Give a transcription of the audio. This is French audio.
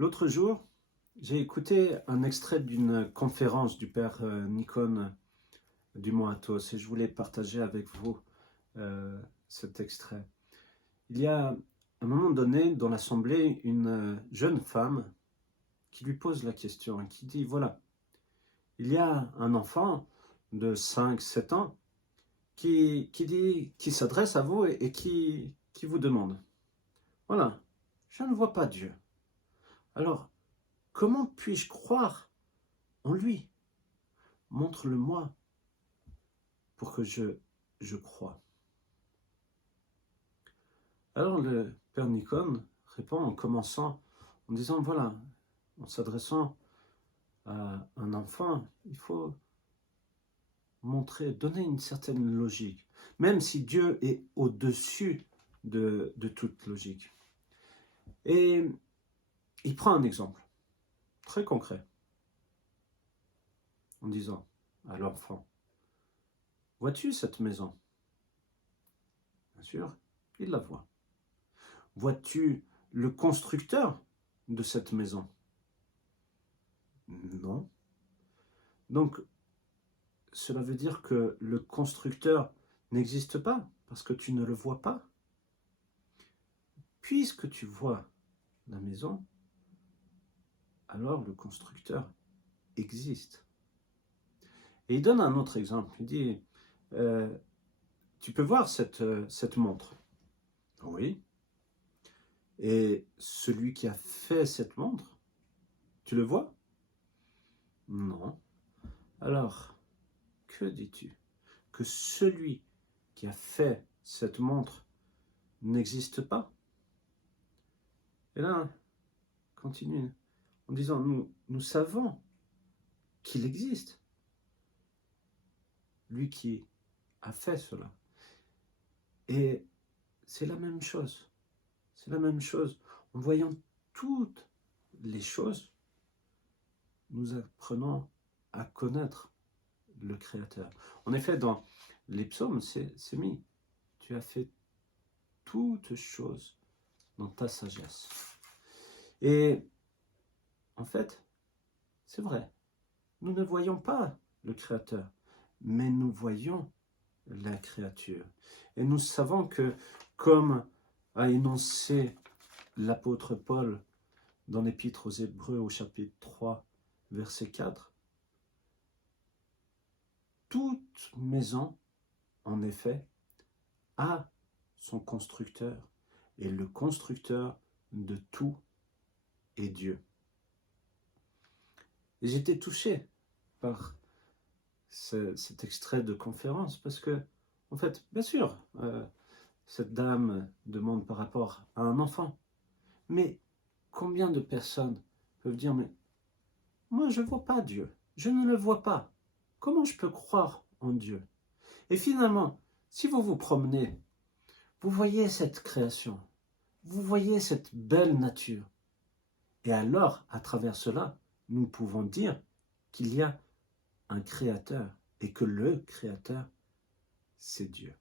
L'autre jour, j'ai écouté un extrait d'une conférence du père Nikon du Mont Athos et je voulais partager avec vous cet extrait. Il y a à un moment donné dans l'assemblée une jeune femme qui lui pose la question et qui dit, voilà, il y a un enfant de 5-7 ans qui s'adresse à vous et qui vous demande, voilà, je ne vois pas Dieu. Alors, comment puis-je croire en lui? Montre-le-moi pour que je croie. Alors le père Nikon répond en commençant en disant, voilà, en s'adressant à un enfant, il faut montrer, donner une certaine logique, même si Dieu est au-dessus de toute logique. Et il prend un exemple très concret en disant à l'enfant, vois-tu cette maison? Bien sûr, il la voit. Vois-tu le constructeur de cette maison? Non. Donc, cela veut dire que le constructeur n'existe pas parce que tu ne le vois pas. Puisque tu vois la maison, alors le constructeur existe. Et il donne un autre exemple. Il dit, tu peux voir cette montre? Oui. Et celui qui a fait cette montre, tu le vois? Non. Alors, que dis-tu? Que celui qui a fait cette montre n'existe pas? Et là, continue en disant, nous savons qu'il existe. Lui qui a fait cela. Et c'est la même chose. C'est la même chose. En voyant toutes les choses, nous apprenons à connaître le Créateur. En effet, dans les psaumes, c'est mis. Tu as fait toutes choses dans ta sagesse. Et en fait, c'est vrai. Nous ne voyons pas le Créateur, mais nous voyons la créature. Et nous savons que, comme a énoncé l'apôtre Paul dans l'Épître aux Hébreux au chapitre 3, verset 4, toute maison, en effet, a son constructeur, et le constructeur de tout est Dieu. Et j'étais touché par cet extrait de conférence, parce que, en fait, bien sûr, cette dame demande par rapport à un enfant, mais combien de personnes peuvent dire, mais moi je ne vois pas Dieu, je ne le vois pas, comment je peux croire en Dieu? Et finalement, si vous vous promenez, vous voyez cette création, vous voyez cette belle nature, et alors, à travers cela, nous pouvons dire qu'il y a un créateur, et que le créateur, c'est Dieu.